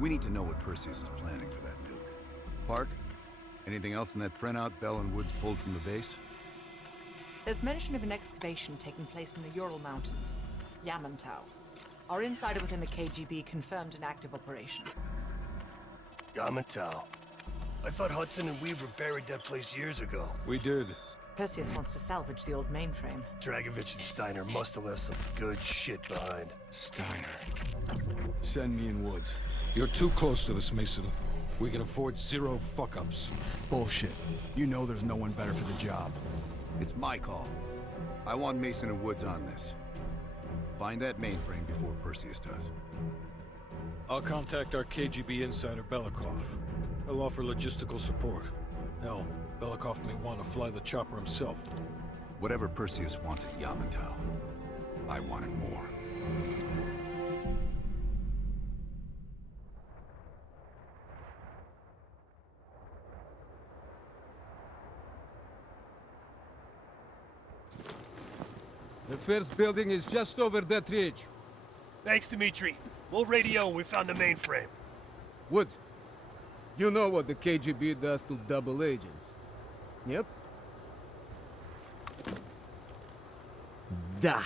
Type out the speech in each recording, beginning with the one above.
We need to know what Perseus is planning for that nuke. Park, anything else in that printout Bell and Woods pulled from the base? There's mention of an excavation taking place in the Ural Mountains, Yamantau. Our insider within the KGB confirmed an active operation. Yamantau. I thought Hudson and Weaver buried that place years ago. We did. Perseus wants to salvage the old mainframe. Dragovich and Steiner must have left some good shit behind. Steiner. Send me in Woods. You're too close to this, Mason. We can afford zero fuck-ups. Bullshit. You know there's no one better for the job. It's my call. I want Mason and Woods on this. Find that mainframe before Perseus does. I'll contact our KGB insider Belikov. He'll offer logistical support. Hell, Belikov may want to fly the chopper himself. Whatever Perseus wants at Yamantau, I want it more. The first building is just over that ridge. Thanks, Dmitri. We'll radio when we found the mainframe. Woods, you know what the KGB does to double agents. Yep. Da.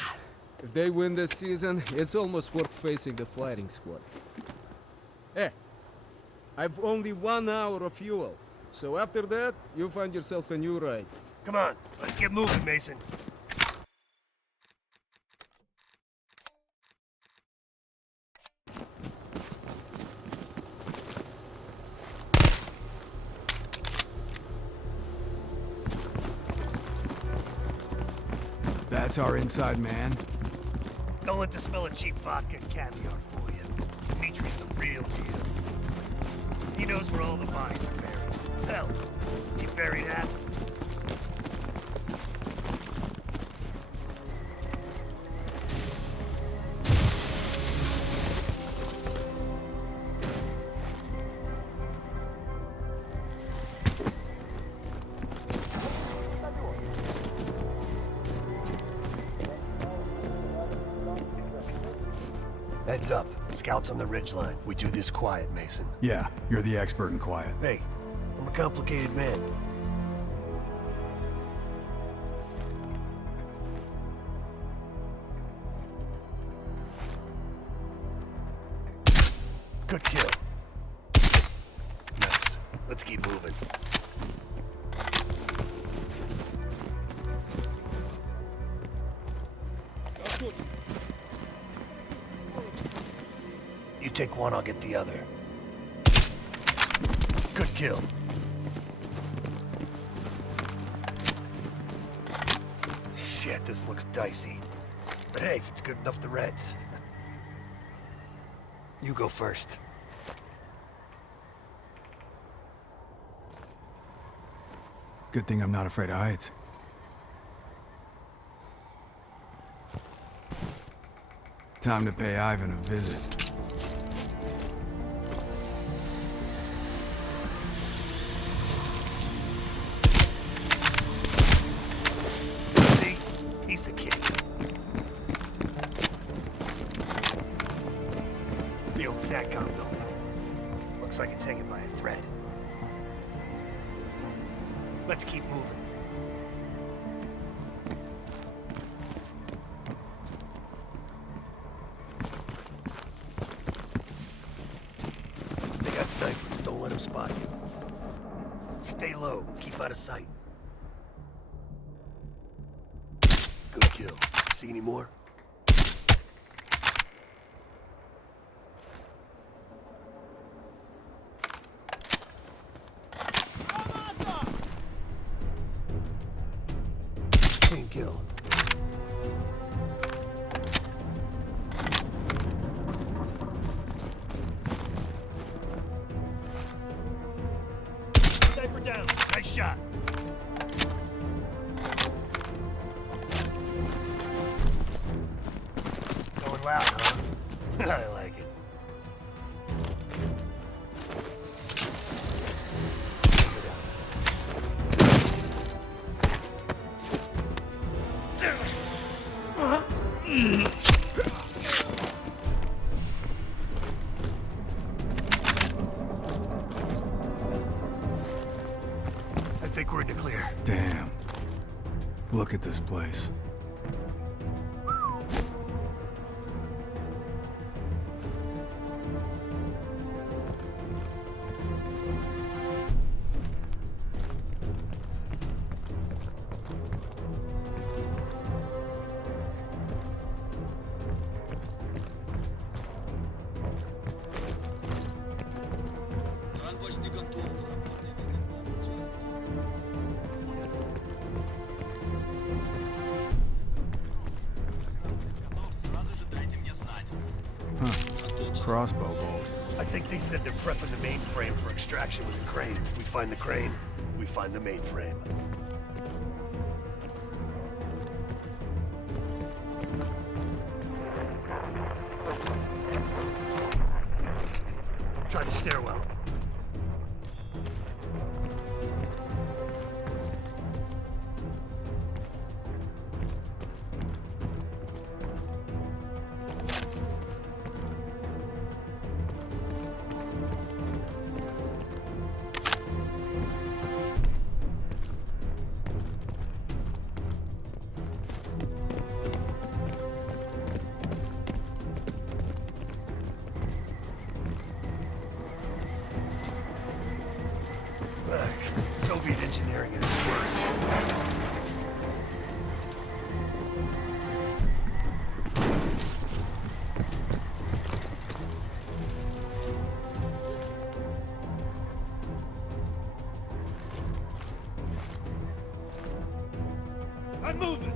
If they win this season, it's almost worth facing the fighting squad. Hey, I've only 1 hour of fuel. So after that, you find yourself a new ride. Come on, let's get moving, Mason. That's our inside man. Don't let the smell of cheap vodka and caviar fool you. Dimitri's the real deal. He knows where all the bodies are buried. Hell, he buried half of them. Heads up. Scouts on the ridgeline. We do this quiet, Mason. Yeah, you're the expert in quiet. Hey, I'm a complicated man. Good kill. Nice. Let's keep moving. You take one, I'll get the other. Good kill. Shit, this looks dicey. But hey, if it's good enough, the Reds. You go first. Good thing I'm not afraid of heights. Time to pay Ivan a visit. See? He's the king. The old SATCOM building. Looks like it's hanging by a thread. Let's keep moving. They got snipers. Don't let them spot you. Stay low. Keep out of sight. Good kill. See any more? Clean kill. Sniper down. Nice shot. Going loud, huh? I like it. place. Crossbow bolt. I think they said they're prepping the mainframe for extraction with a crane. We find the crane, we find the mainframe. Try the stairwell. Soviet engineering at its worst. I'm moving!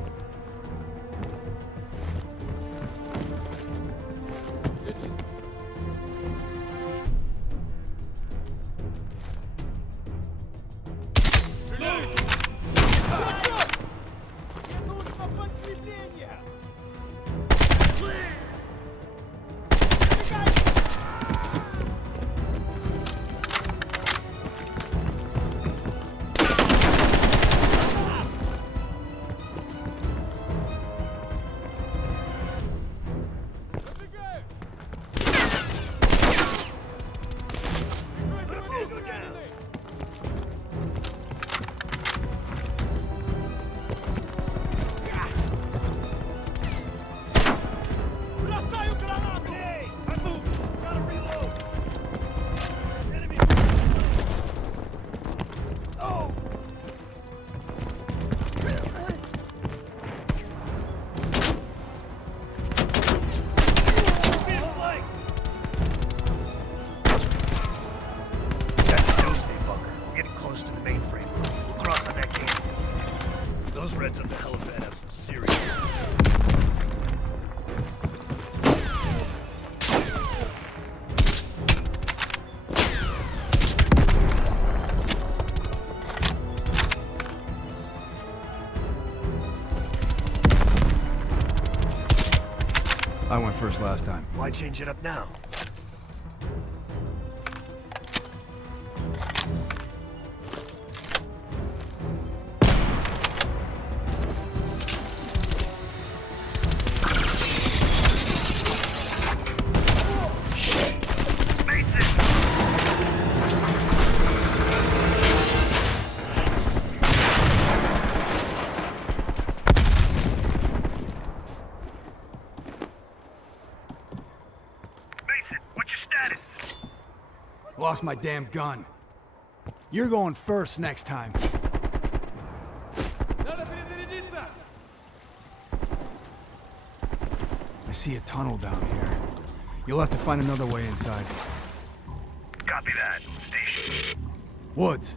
I went first last time. Why change it up now? Lost my damn gun. You're going first next time. I see a tunnel down here. You'll have to find another way inside. Copy that. Station. Woods.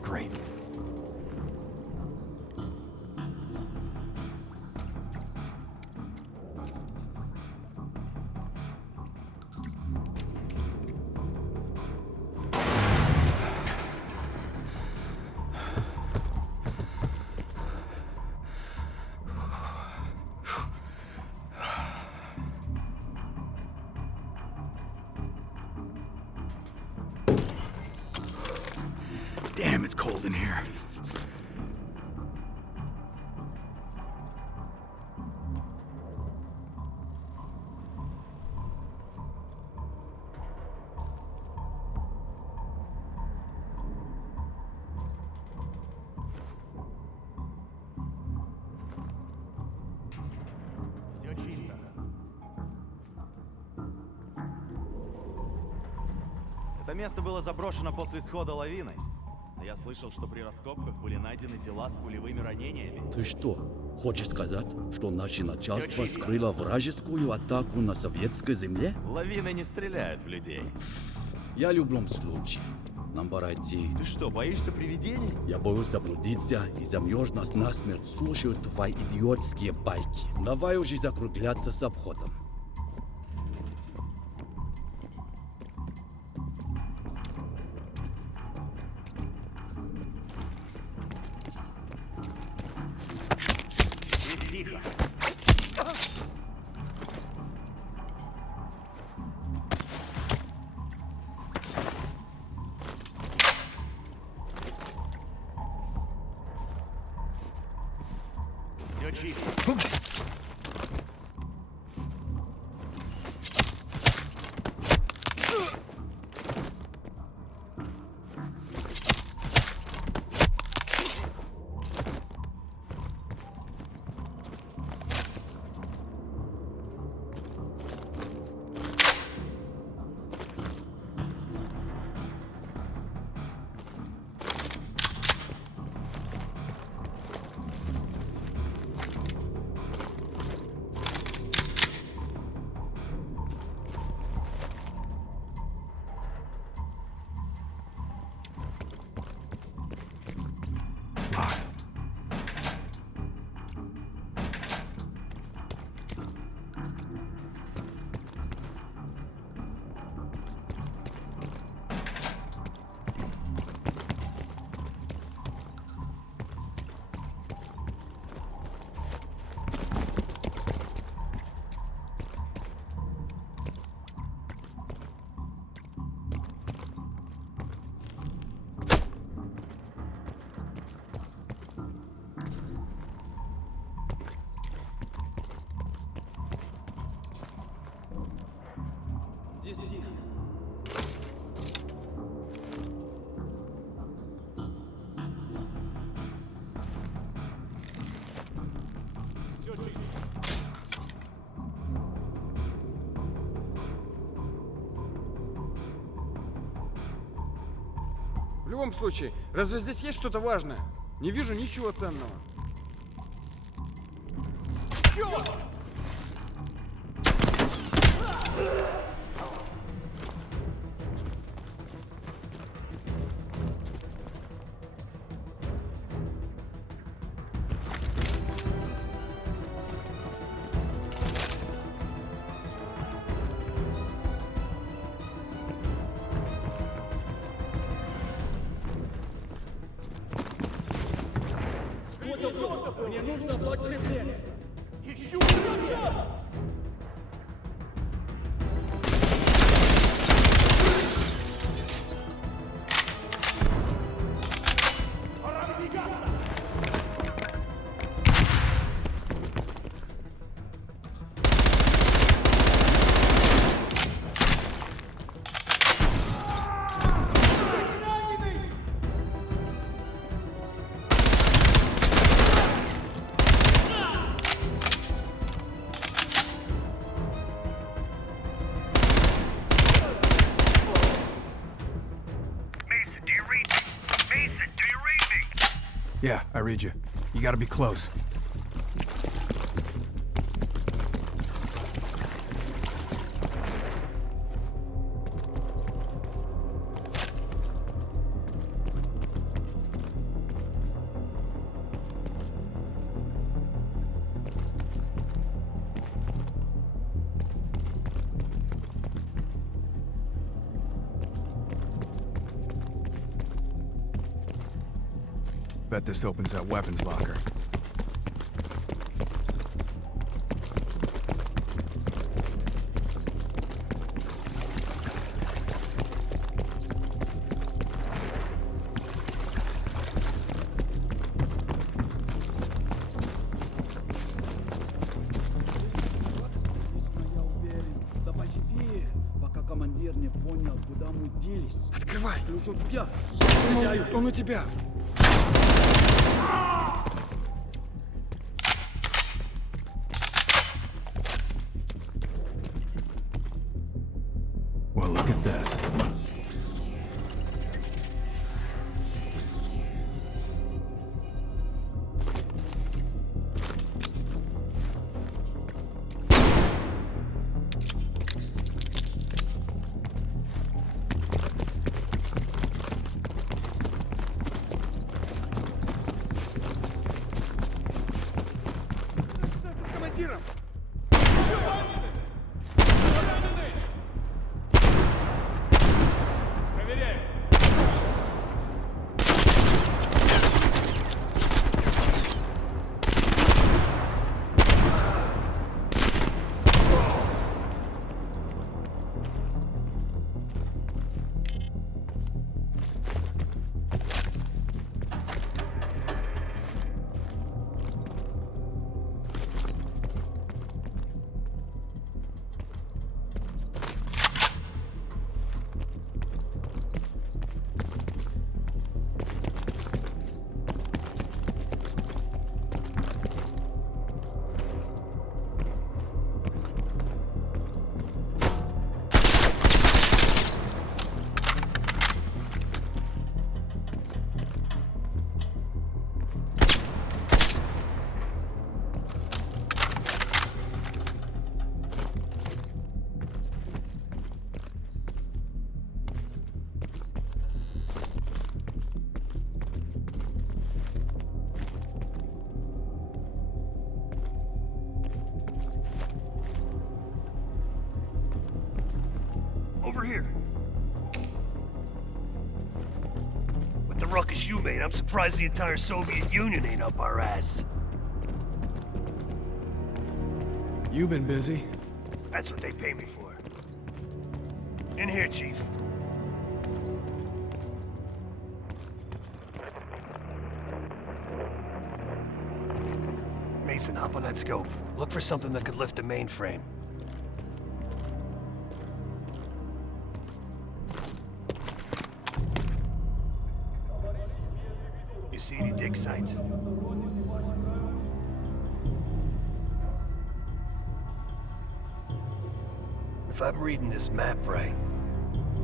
Great. Damn, it's cold in here. Это место было заброшено после схода лавины. Я слышал, что при раскопках были найдены тела с пулевыми ранениями. Ты что, хочешь сказать, что наше начальство скрыло вражескую атаку на советской земле? Лавины не стреляют в людей. Я в любом случае. Нам пора идти. Ты что, боишься привидений? Я боюсь заблудиться и замьешь нас насмерть, слушаю твои идиотские байки. Давай уже закругляться с обходом. Тихо. Все чисто. В любом случае, разве здесь есть что-то важное? Не вижу ничего ценного. Мне нужно подкрепление. Yeah, I read you. You gotta be close. Bet this opens that weapons locker. Я уверен. Давай живее, пока командир не понял, куда мы делись. Открывай! Ключ у тебя. Он у тебя. Well, look at this. командиром! Еще ранены! Ранены! Проверяем! Over here. With the ruckus you made, I'm surprised the entire Soviet Union ain't up our ass. You've been busy. That's what they pay me for. In here, Chief. Mason, hop on that scope. Look for something that could lift the mainframe. You see any dig sites? If I'm reading this map right,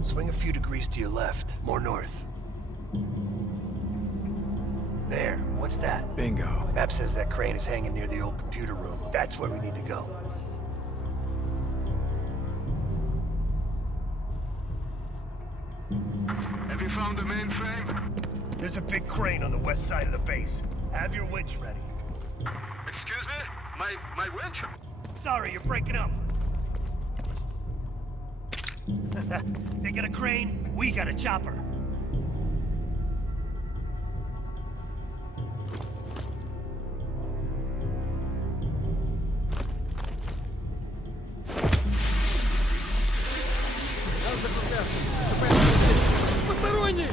swing a few degrees to your left, more north. There, what's that? Bingo. Map says that crane is hanging near the old computer room. That's where we need to go. Have you found the mainframe? There's a big crane on the west side of the base. Have your winch ready. Excuse me? My winch? Sorry, you're breaking up. They got a crane, we got a chopper. Посторонний!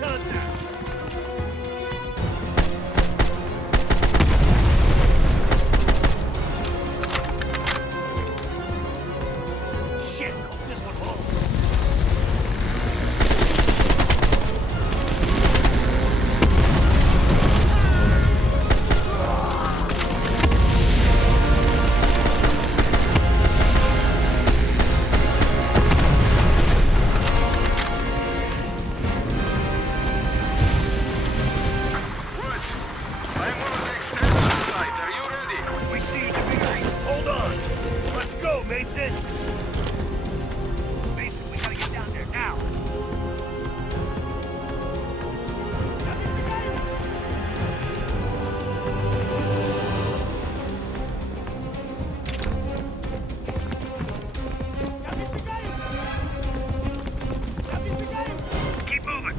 contact! Shit, hope this one holds. We see you, Dimitri. Hold on. Let's go, Mason. Mason, we gotta get down there now. Keep moving.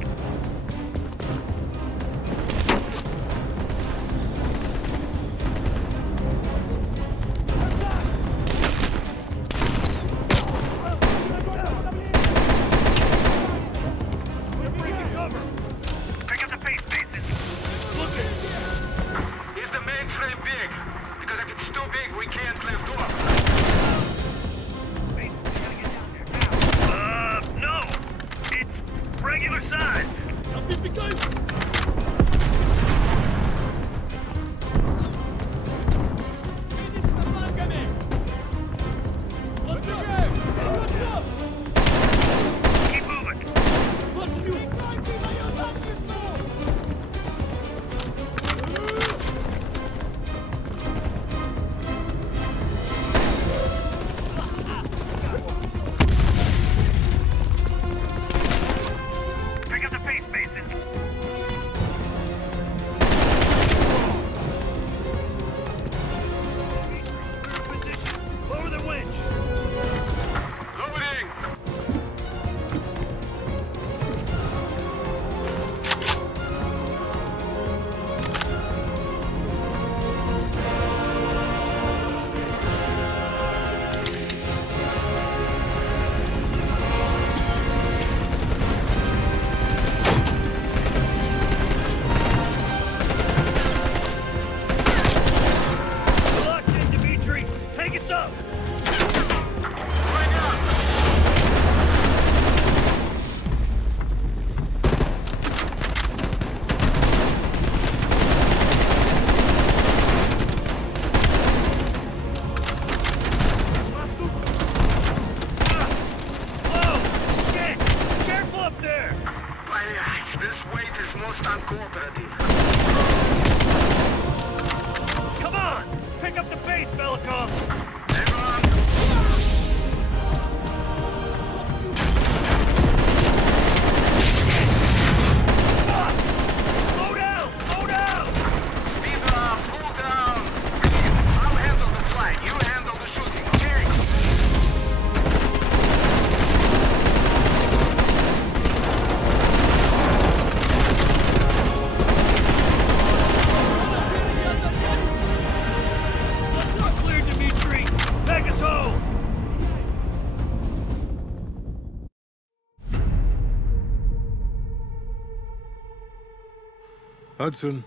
We're breaking cover. Pick up the pace, Mason. Look it. Is the mainframe big? Because if it's too big, we can't lift off. Mason, we gotta get down there now. No. It's regular size. Keep moving. Pick up the pace, Mason. Position. Lower the winch. Loading! Locked in, Dimitri. Take us up. Whoa! Shit! Careful up there! This weight is most uncooperative. Come on! Pick up the pace, Belikov! Everyone, Slow down! Slow down! speed up, cool down. I'll handle the flight. You handle the shooting, okay? Clear, Dimitri! Take us home! Hudson.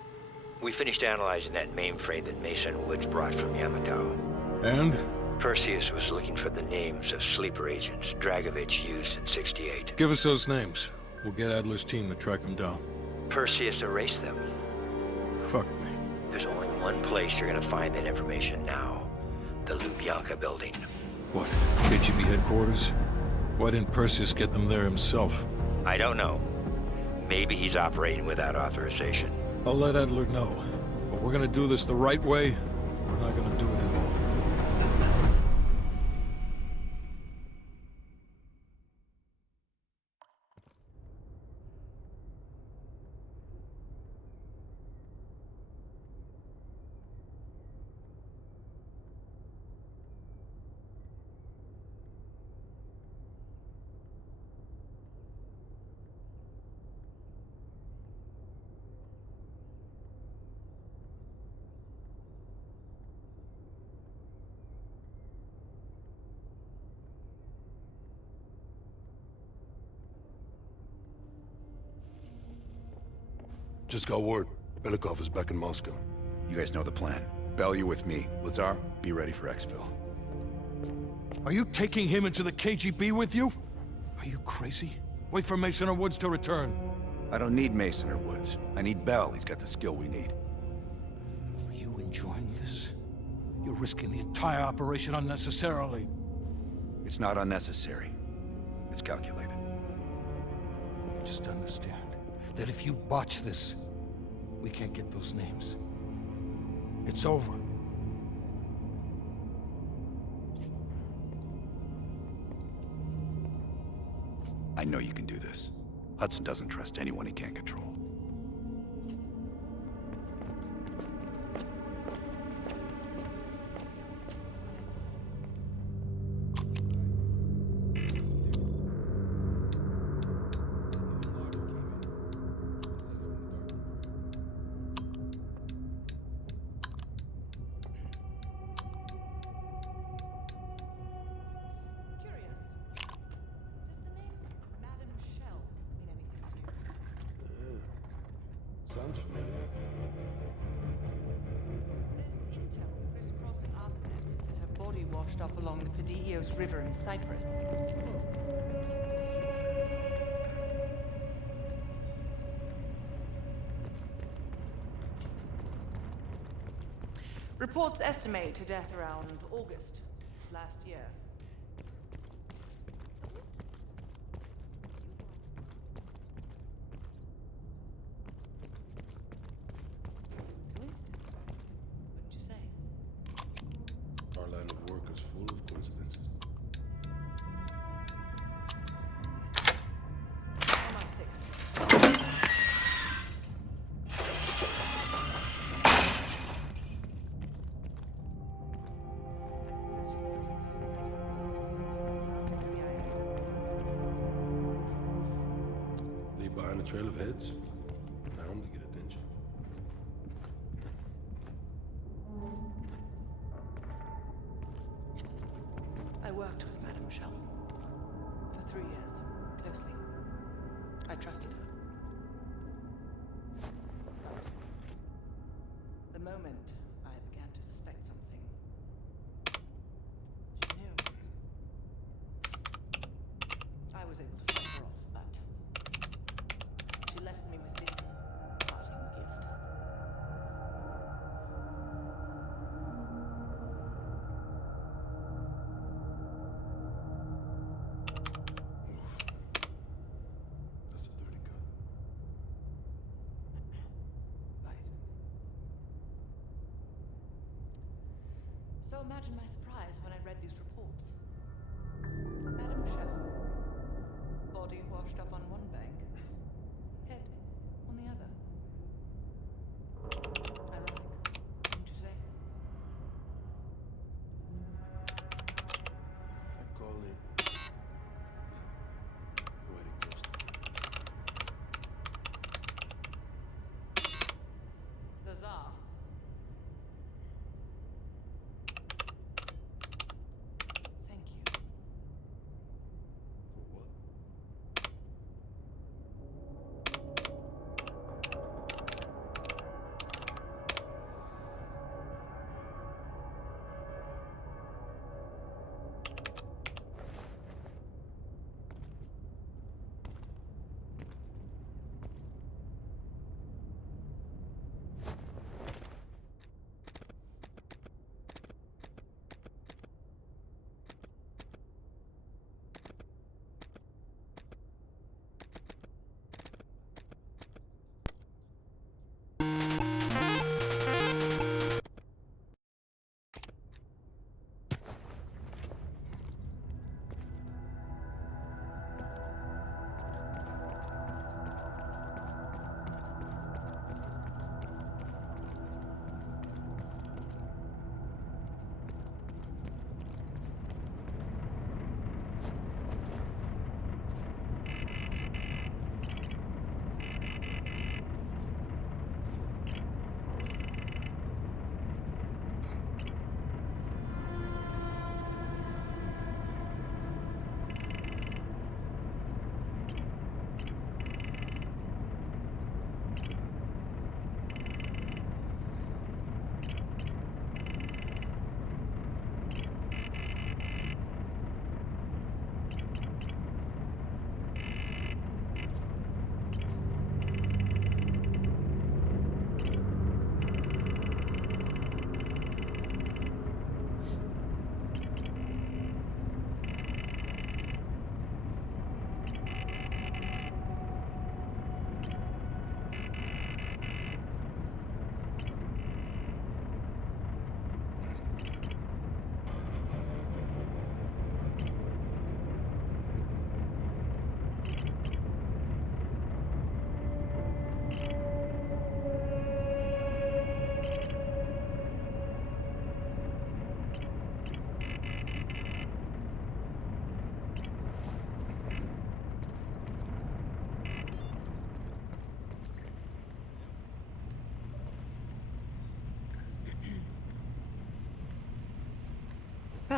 We finished analyzing that mainframe that Mason Woods brought from Yamato. And? Perseus was looking for the names of sleeper agents Dragovich used in '68. Give us those names. We'll get Adler's team to track them down. Perseus erased them. Fuck me. There's only one place you're gonna find that information now. The Lubyanka building. What? KGB headquarters? Why didn't Perseus get them there himself? I don't know. Maybe he's operating without authorization. I'll let Adler know. But we're gonna do this the right way. We're not gonna do it at all. Just got word. Belikov is back in Moscow. You guys know the plan. Bell, you're with me. Lazar, be ready for exfil. Are you taking him into the KGB with you? Are you crazy? Wait for Mason or Woods to return. I don't need Mason or Woods. I need Bell. He's got the skill we need. Are you enjoying this? You're risking the entire operation unnecessarily. It's not unnecessary. It's calculated. Just understand that if you botch this, we can't get those names. It's over. I know you can do this. Hudson doesn't trust anyone he can't control. Sounds familiar. There's intel crisscrossing ARPANET that her body washed up along the Pedios River in Cyprus. Reports estimate her death around August last year. Our line of work is full of coincidences. Leave behind a trail of heads. Bound to get attention. I worked with Madame Michelle for 3 years, closely. I trusted her. But the moment I began to suspect something, she knew. I was able to fight her off, but she left me with this parting gift. That's a dirty cut. Right. So imagine my surprise when I read these reports. Madame Michelle, body washed up on one bank, head on the other. Ironic, wouldn't you say? I call it poetic justice. Lazar. Thank you. For what?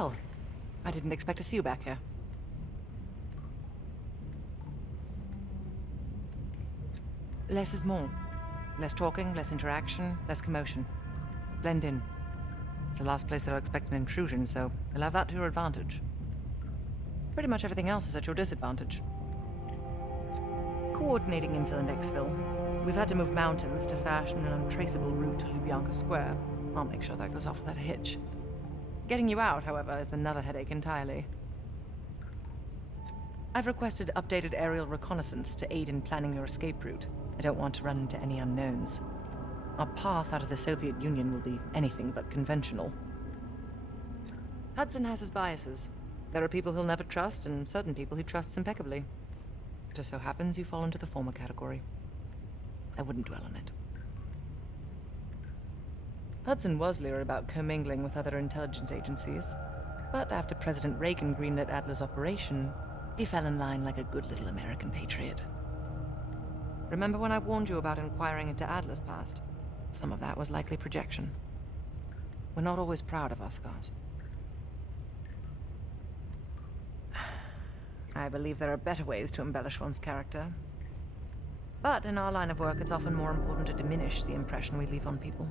Well, I didn't expect to see you back here. Less is more. Less talking, less interaction, less commotion. Blend in. It's the last place they'll expect an intrusion, so you'll have that to your advantage. Pretty much everything else is at your disadvantage. Coordinating infill and exfil. We've had to move mountains to fashion an untraceable route to Lubyanka Square. I'll make sure that goes off without a hitch. Getting you out, however, is another headache entirely. I've requested updated aerial reconnaissance to aid in planning your escape route. I don't want to run into any unknowns. Our path out of the Soviet Union will be anything but conventional. Hudson has his biases. There are people he'll never trust, and certain people he trusts impeccably. It just so happens you fall into the former category. I wouldn't dwell on it. Hudson was leery about commingling with other intelligence agencies, but after President Reagan greenlit Adler's operation, he fell in line like a good little American patriot. Remember when I warned you about inquiring into Adler's past? Some of that was likely projection. We're not always proud of our scars. I believe there are better ways to embellish one's character. But in our line of work, it's often more important to diminish the impression we leave on people.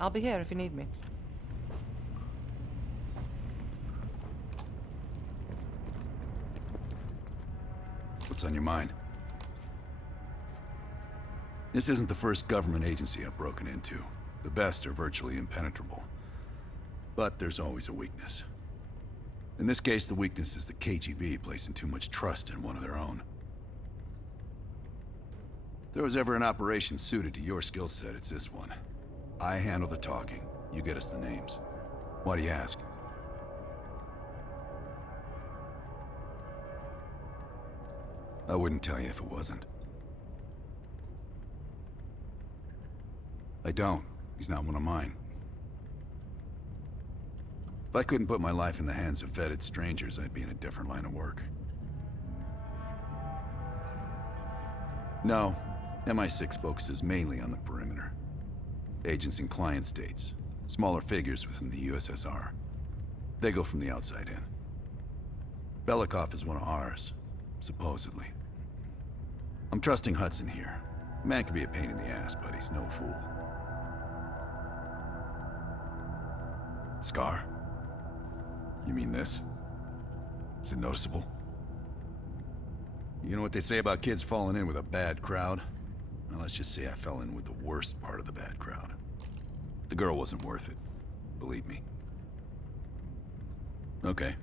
I'll be here if you need me. What's on your mind? This isn't the first government agency I've broken into. The best are virtually impenetrable. But there's always a weakness. In this case, the weakness is the KGB placing too much trust in one of their own. If there was ever an operation suited to your skill set, it's this one. I handle the talking. You get us the names. Why do you ask? I wouldn't tell you if it wasn't. I don't. He's not one of mine. If I couldn't put my life in the hands of vetted strangers, I'd be in a different line of work. No, MI6 focuses mainly on the perimeter. Agents in client states, smaller figures within the USSR. They go from the outside in. Belikov is one of ours, supposedly. I'm trusting Hudson here. The man can be a pain in the ass, but he's no fool. Scar? You mean this? Is it noticeable? You know what they say about kids falling in with a bad crowd? Well, let's just say I fell in with the worst part of the bad crowd. The girl wasn't worth it. Believe me. Okay.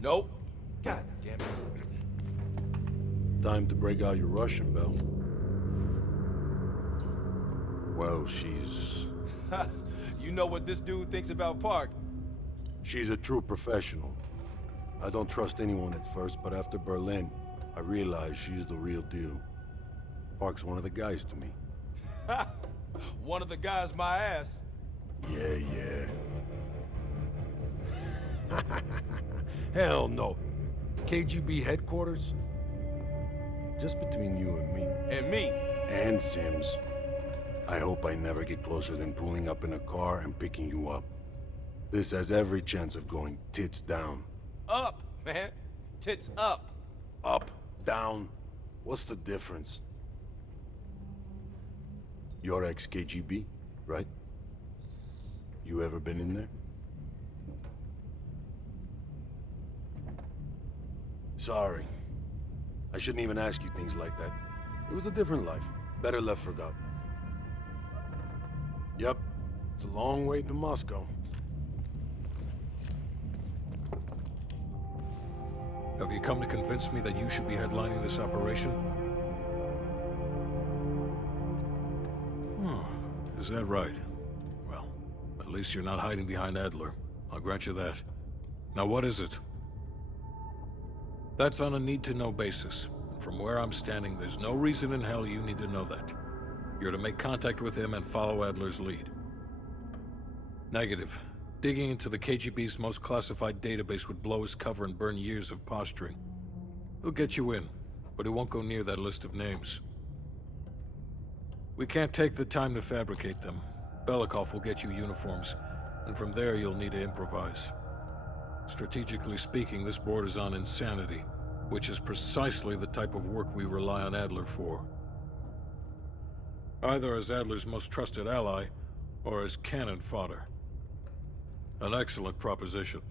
Nope. God damn it. Time to break out your Russian, Belle. Well, she's... You know what this dude thinks about Park? She's a true professional. I don't trust anyone at first, but after Berlin, I realized she's the real deal. Park's one of the guys to me. One of the guys my ass. Yeah. Hell no. KGB headquarters? Just between you and me. And me. And Sims. I hope I never get closer than pulling up in a car and picking you up. This has every chance of going tits down. Up, man. Tits up. Up, down. What's the difference? You're ex-KGB, right? You ever been in there? Sorry. I shouldn't even ask you things like that. It was a different life. Better left forgotten. Yep. It's a long way to Moscow. Have you come to convince me that you should be headlining this operation? Oh, is that right? Well, at least you're not hiding behind Adler. I'll grant you that. Now what is it? That's on a need-to-know basis. From where I'm standing, there's no reason in hell you need to know that. You're to make contact with him and follow Adler's lead. Negative. Digging into the KGB's most classified database would blow his cover and burn years of posturing. He'll get you in, but he won't go near that list of names. We can't take the time to fabricate them. Belikov will get you uniforms, and from there you'll need to improvise. Strategically speaking, this borders on insanity, which is precisely the type of work we rely on Adler for. Either as Adler's most trusted ally, or as cannon fodder. An excellent proposition.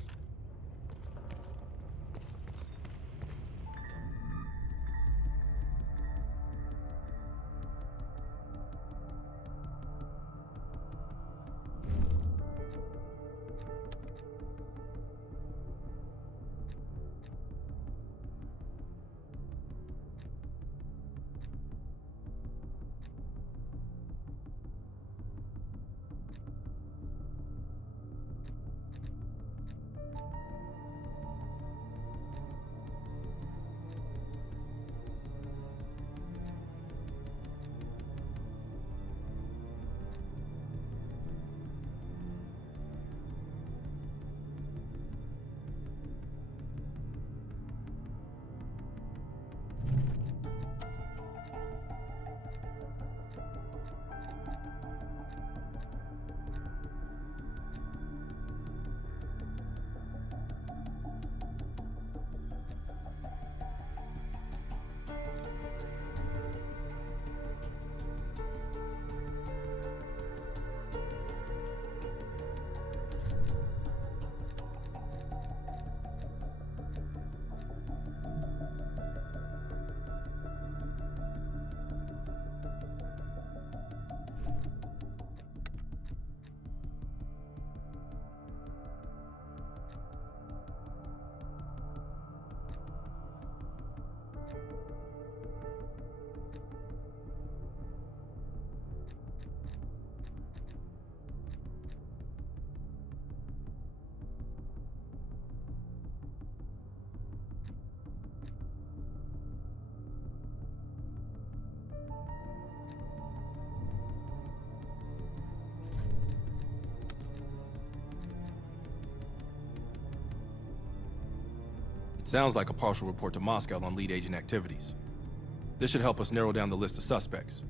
Sounds like a partial report to Moscow on lead agent activities. This should help us narrow down the list of suspects.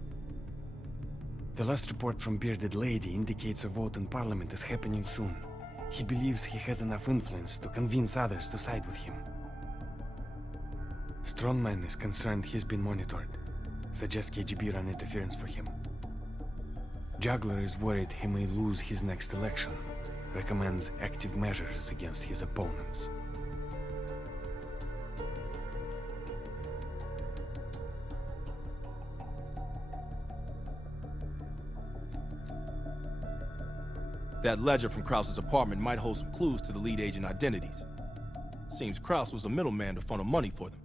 The last report from Bearded Lady indicates a vote in Parliament is happening soon. He believes he has enough influence to convince others to side with him. Strongman is concerned he's been monitored. Suggests KGB run interference for him. Juggler is worried he may lose his next election. Recommends active measures against his opponents. That ledger from Krause's apartment might hold some clues to the lead agent identities. Seems Krause was a middleman to funnel money for them.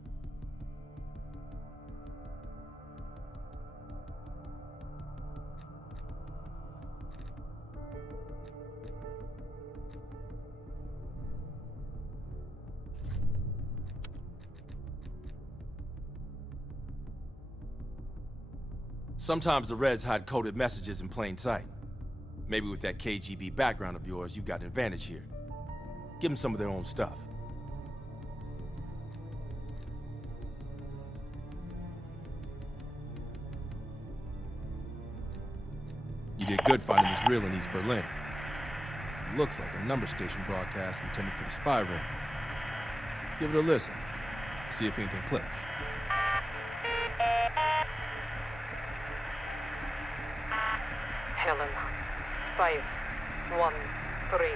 Sometimes the Reds hide coded messages in plain sight. Maybe with that KGB background of yours, you've got an advantage here. Give them some of their own stuff. You did good finding this reel in East Berlin. It looks like a number station broadcast intended for the spy ring. Give it a listen. See if anything clicks. Helena, 5130.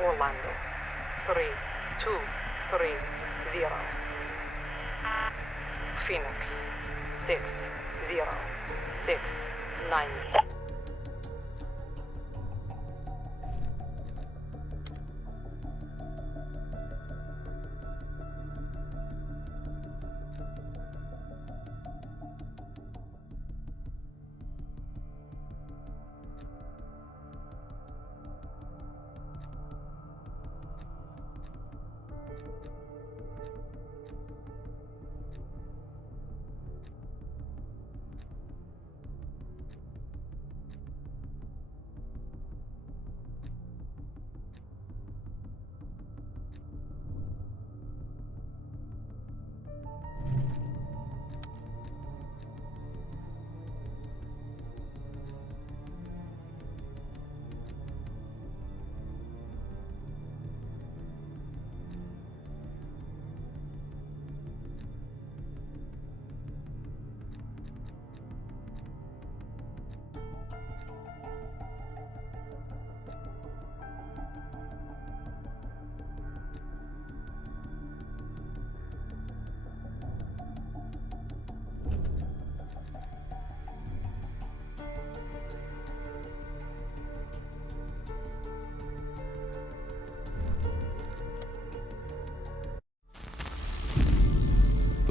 Orlando, 3230. Phoenix, 6069.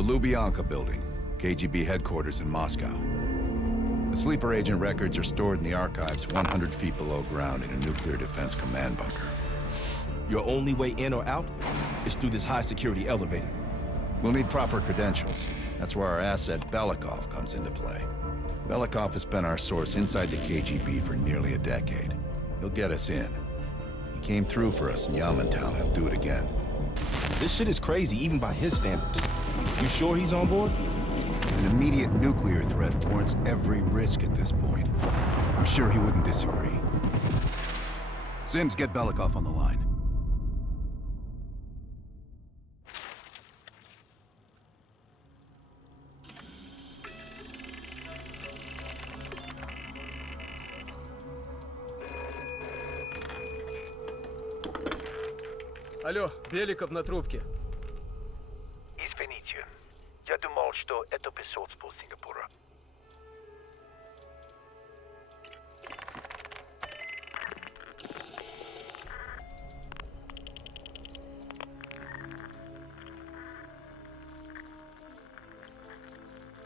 The Lubyanka building, KGB headquarters in Moscow. The sleeper agent records are stored in the archives 100 feet below ground in a nuclear defense command bunker. Your only way in or out is through this high-security elevator. We'll need proper credentials. That's where our asset Belikov comes into play. Belikov has been our source inside the KGB for nearly a decade. He'll get us in. He came through for us in Yamantau. He'll do it again. This shit is crazy, even by his standards. You sure he's on board? An immediate nuclear threat warrants every risk at this point. I'm sure he wouldn't disagree. Sims, get Belikov on the line. Алло, Беликов на трубке. Извините, я думал, что это посольство Сингапура.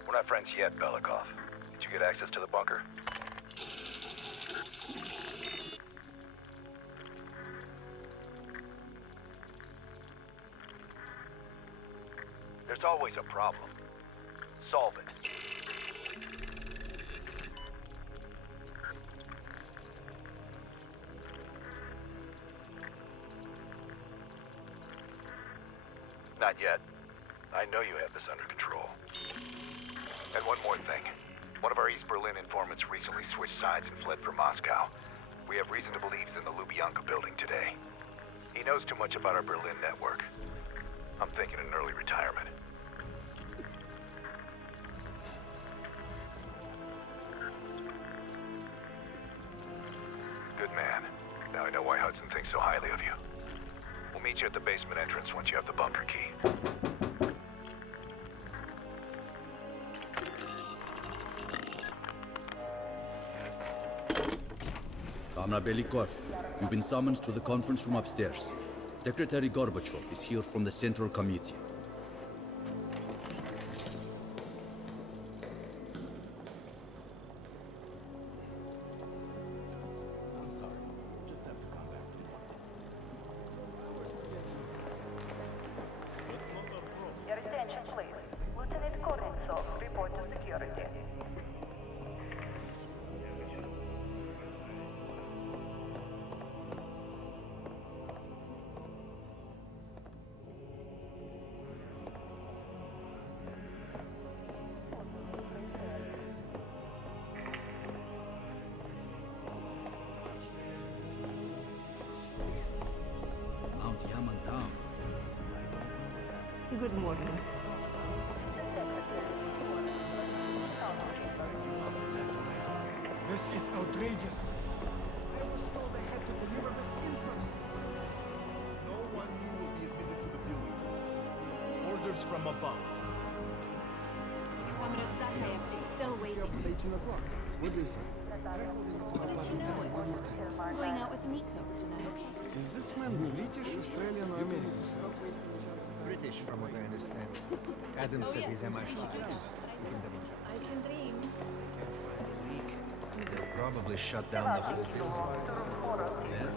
We're not friends yet, Belikov. Did you get access to the bunker? There's always a problem. Solve it. Not yet. I know you have this under control. And one more thing. One of our East Berlin informants recently switched sides and fled for Moscow. We have reason to believe he's in the Lubyanka building today. He knows too much about our Berlin network. I'm thinking an early retirement. Good man. Now I know why Hudson thinks so highly of you. We'll meet you at the basement entrance once you have the bunker key. Comrade Belikov, you've been summoned to the conference room upstairs. Secretary Gorbachev is here from the Central Committee. Your attention, please. Lieutenant Kornitsov, report to security. Mount Yamantau. Good morning. This is outrageous. I was told I had to deliver this in person. No one new will be admitted to the building. Orders from above. Comrade Zakayev is still waiting. What do you say? What did you know? Going out with Nico tonight. Okay. Is this man British, Australian, or American? British, from what I understand. Adam said he's MI5. I can dream. They'll probably shut down the whole thing. Yeah?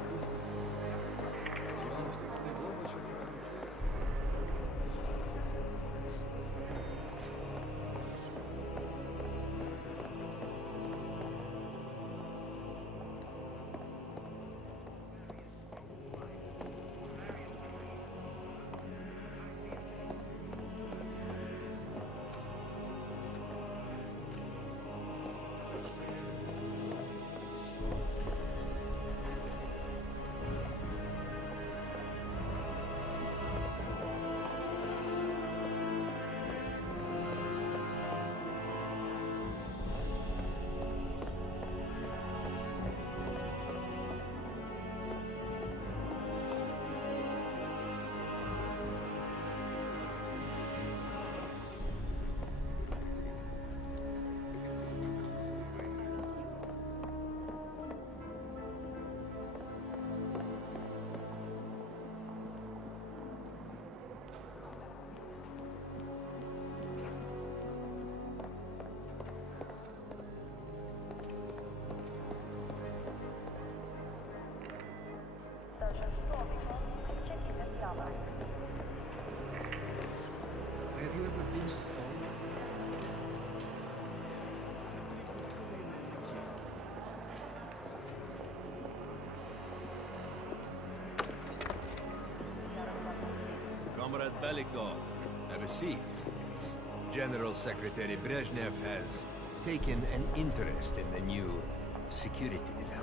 Have you ever been to Poland? Comrade Belikov, have a seat. General Secretary Brezhnev has taken an interest in the new security development.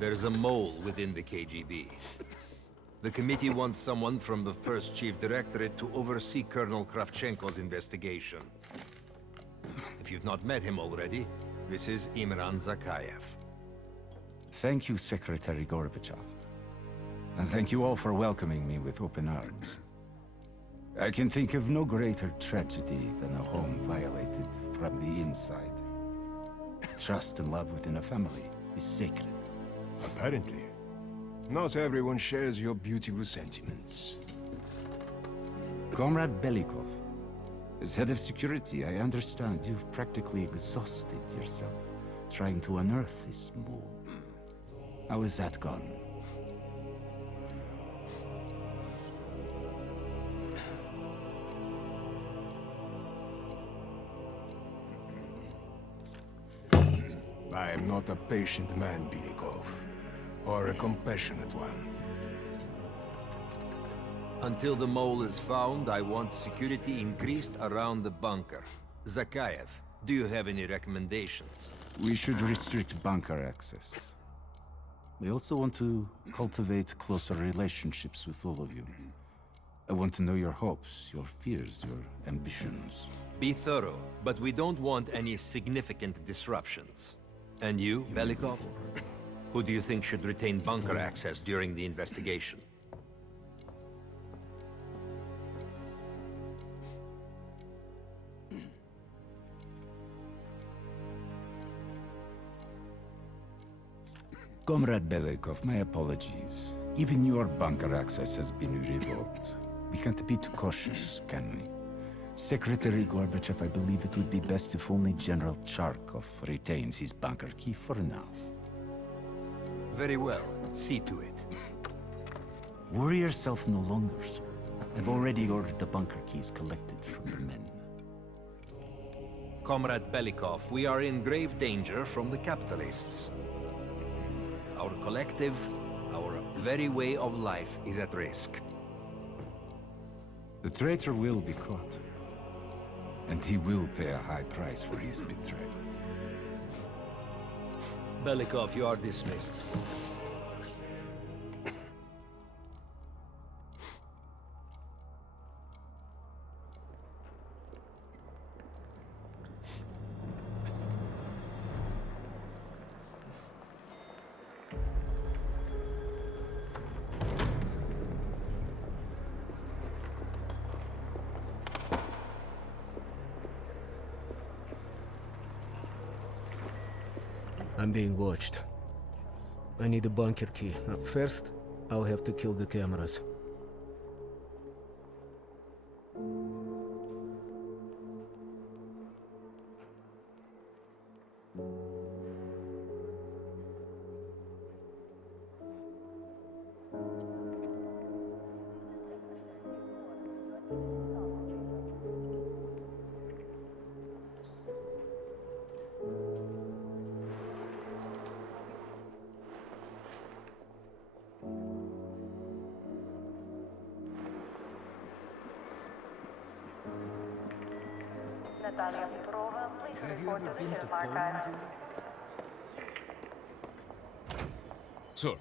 There's a mole within the KGB. The committee wants someone from the first Chief Directorate to oversee Colonel Kravchenko's investigation. If you've not met him already, this is Imran Zakayev. Thank you, Secretary Gorbachev. And thank you all for welcoming me with open arms. I can think of no greater tragedy than a home violated from the inside. Trust and love within a family is sacred. Apparently. Not everyone shares your beautiful sentiments. Comrade Belikov, as head of security, I understand you've practically exhausted yourself trying to unearth this mole. How is that gone? I am not a patient man, Belikov, or a compassionate one. Until the mole is found, I want security increased around the bunker. Zakayev, do you have any recommendations? We should restrict bunker access. We also want to cultivate closer relationships with all of you. I want to know your hopes, your fears, your ambitions. Be thorough, but we don't want any significant disruptions. And you, Belikov? Who do you think should retain bunker access during the investigation? Comrade Belikov, my apologies. Even your bunker access has been revoked. We can't be too cautious, can we? Secretary Gorbachev, I believe it would be best if only General Charkov retains his bunker key for now. Very well. See to it. Worry yourself no longer, sir. I've already ordered the bunker keys collected from the men. Comrade Belikov, we are in grave danger from the capitalists. Our collective, our very way of life is at risk. The traitor will be caught. And he will pay a high price for his betrayal. Belikov, you are dismissed. I'm being watched. I need a bunker key. First, I'll have to kill the cameras. Have you ever been to Poland? Sir.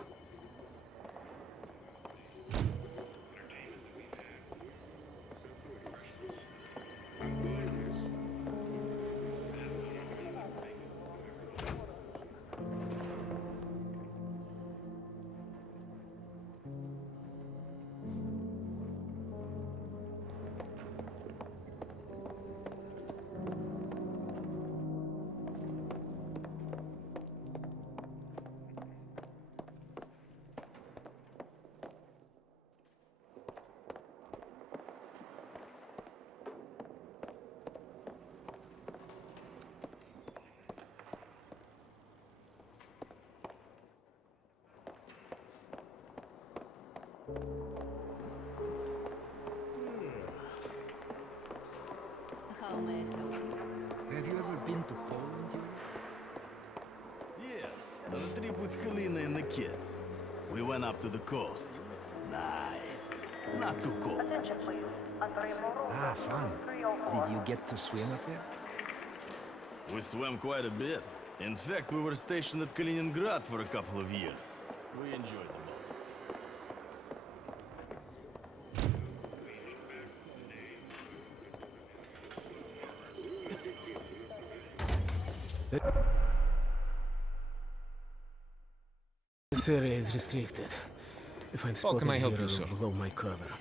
Have you ever been to Poland, Yuri? Yes, on a trip with Helena and the kids. We went up to the coast. Nice. Not too cold. Ah, fun. Did you get to swim up there? We swam quite a bit. In fact, we were stationed at Kaliningrad for a couple of years. We enjoyed the Baltic Sea. This area is restricted. If I'm spotted can I help here, you, sir? I'll blow my cover.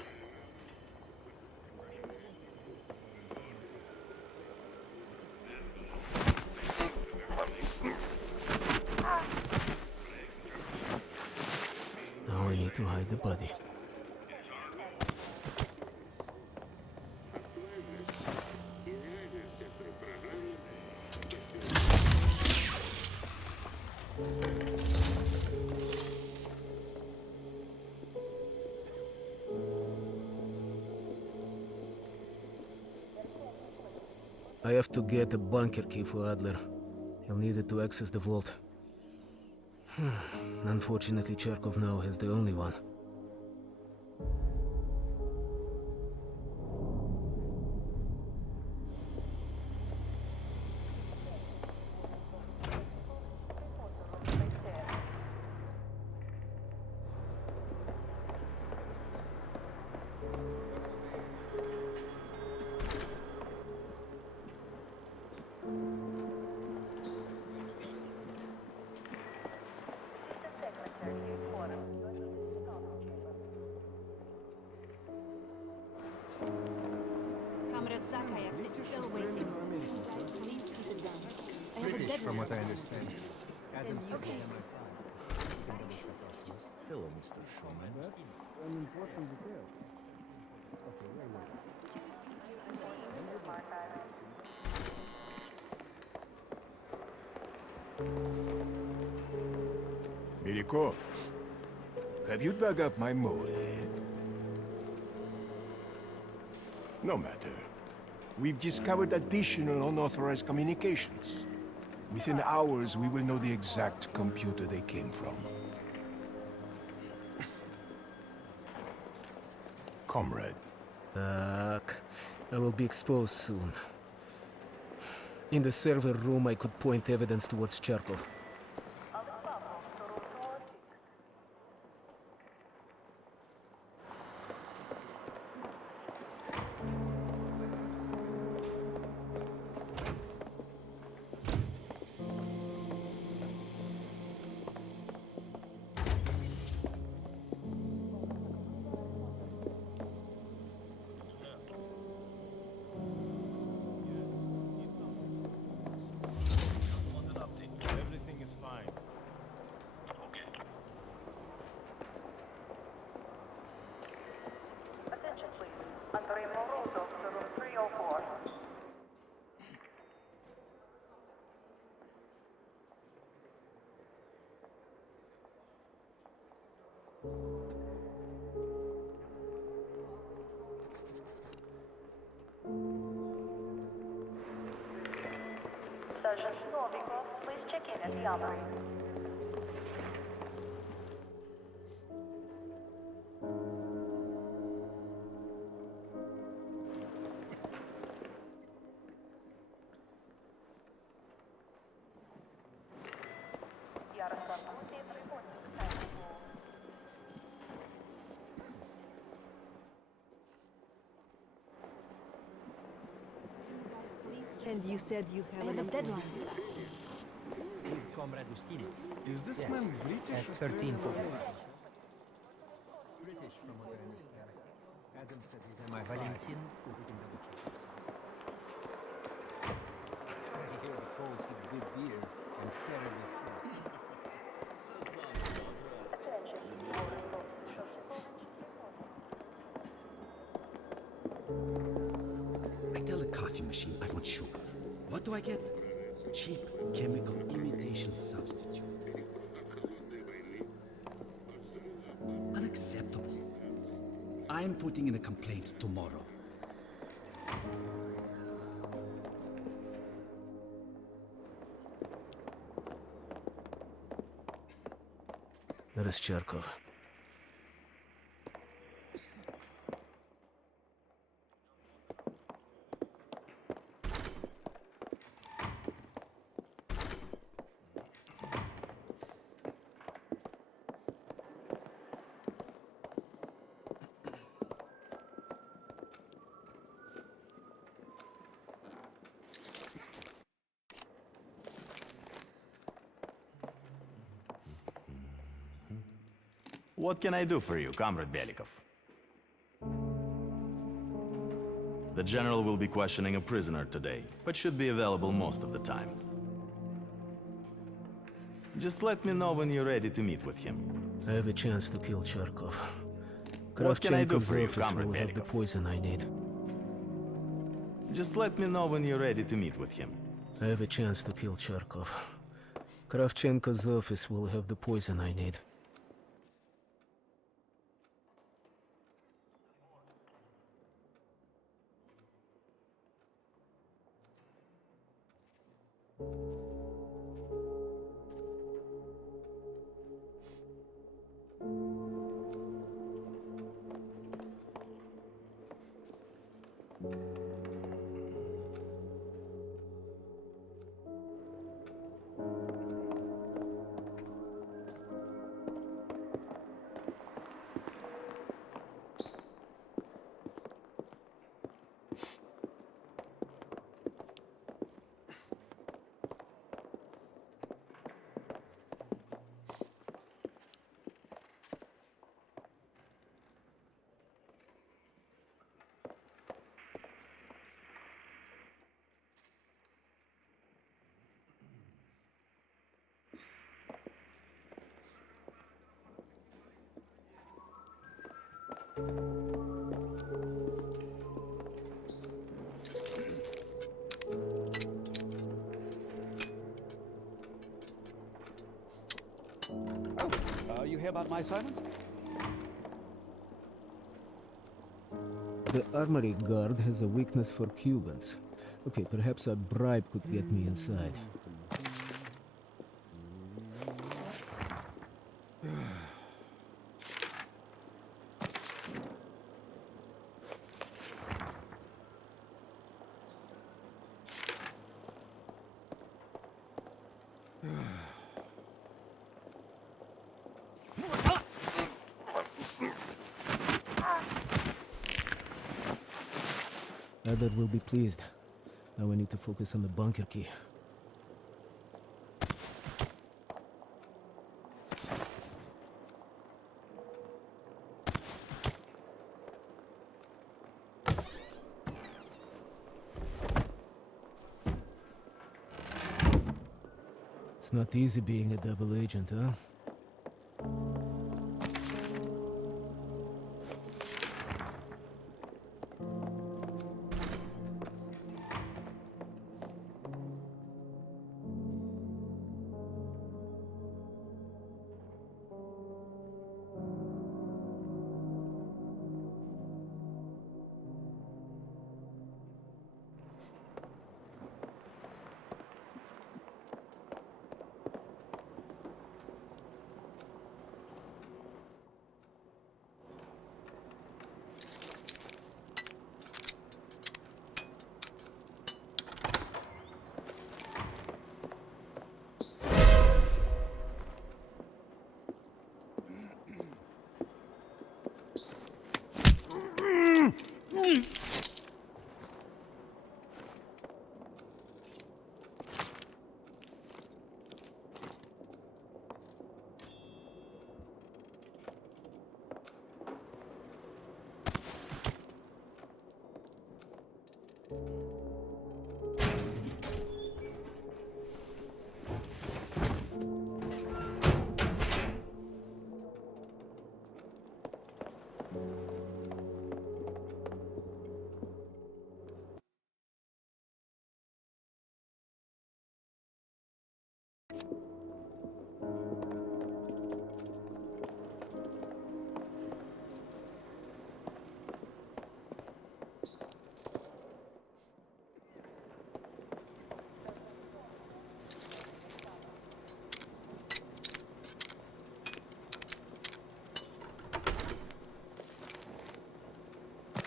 Now I need to hide the body. I have to get a bunker key for Adler. He'll need it to access the vault. Unfortunately, Cherkov now has the only one. Comrade Zakayev is still waiting. Guys, please keep it down. I have a British, from deadline. what I understand. Adam said Okay. he's MI5. Hello, Mr. Showman. An important detail. Belikov, have you dug up my mole yet? No matter. We've discovered additional unauthorized communications. Within hours, we will know the exact computer they came from. Comrade. I will be exposed soon. In the server room, I could point evidence towards Cherkov. Everything is fine. Attention, please. Andrei Morozov to room 304. Sergeant Novikov, please check in at the armory. Ярослав Кутеев reporting to Titan Hall. And you said you have a deadline this afternoon. With Comrade Ustinov. Is this Yes. man British At or 13:45. British, from what I understand. Adam said he's MI5. Valentin. I hear the Poles have good beer and terrible food. I tell the coffee machine I want sugar. What do I get? Cheap chemical imitation substitute. Unacceptable. I'm putting in a complaint tomorrow. There is Cherkov. What can I do for you, Comrade Belikov? The General will be questioning a prisoner today, but should be available most of the time. Just let me know when you're ready to meet with him. I have a chance to kill Cherkov. What can I do Kravchenko's for you, office Comrade will have the Belikov? poison I need. Just let me know when you're ready to meet with him. I have a chance to kill Cherkov. Kravchenko's office will have the poison I need. You hear about my assignment? The armory guard has a weakness for Cubans. Okay, perhaps a bribe could get me inside. Adler will be pleased. Now I need to focus on the bunker key. It's not easy being a double agent, huh?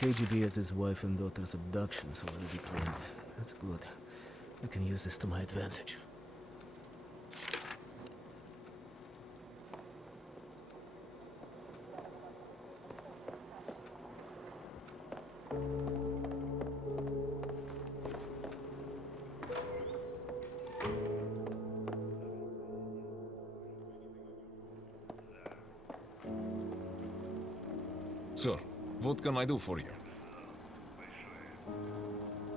KGB has his wife and daughter's abductions already planned. That's good. I can use this to my advantage. Sir, what can I do for you?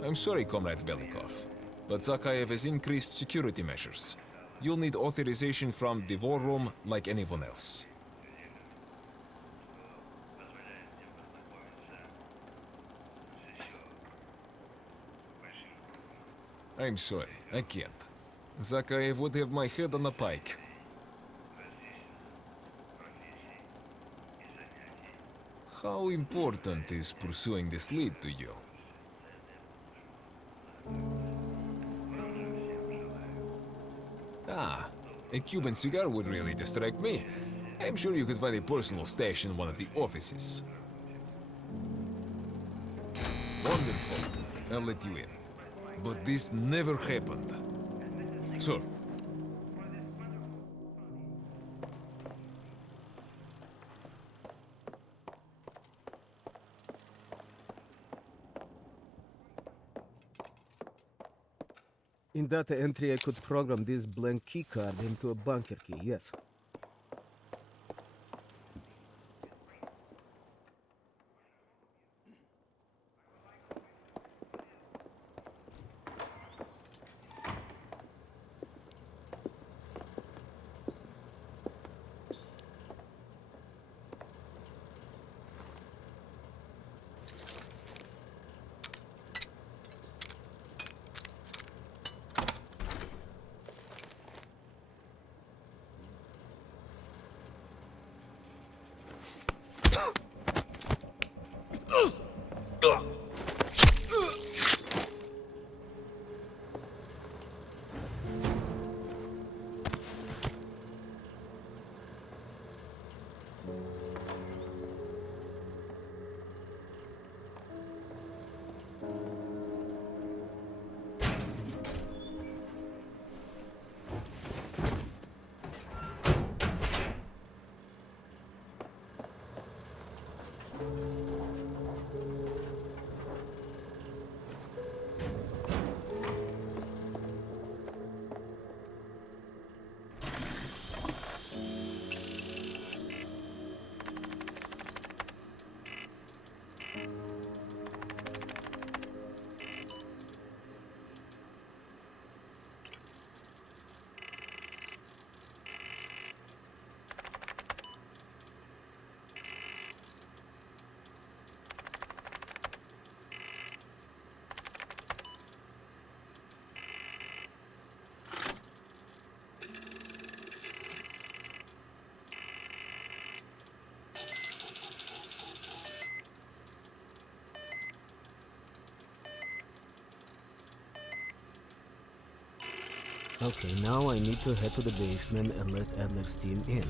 I'm sorry, Comrade Belikov, but Zakhaev has increased security measures. You'll need authorization from the war room like anyone else. I'm sorry, I can't. Zakhaev would have my head on a pike. How important is pursuing this lead to you? Ah, a Cuban cigar would really distract me. I'm sure you could find a personal stash in one of the offices. Wonderful. I'll let you in. But this never happened. Sir. In data entry, I could program this blank keycard into a bunker key, yes. Okay, now I need to head to the basement and let Adler's team in.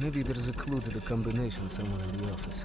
Maybe there's a clue to the combination somewhere in the office.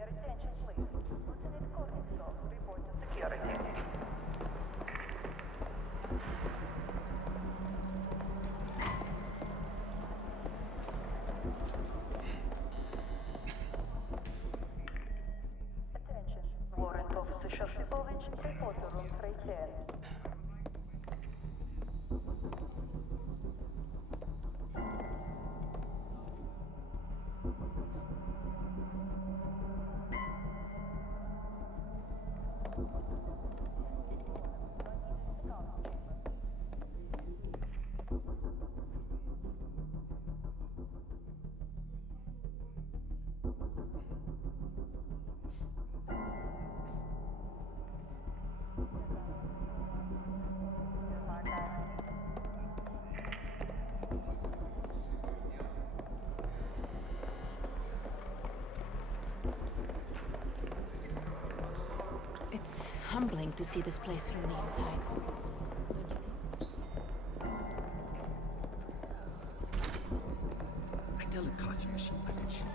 Your attention, please. Lieutenant Kornitsov, report to security. Attention, Warrant Officer Shoshipovich, report to room 310. It's humbling to see this place from the inside. I tell the coffee machine I will shoot.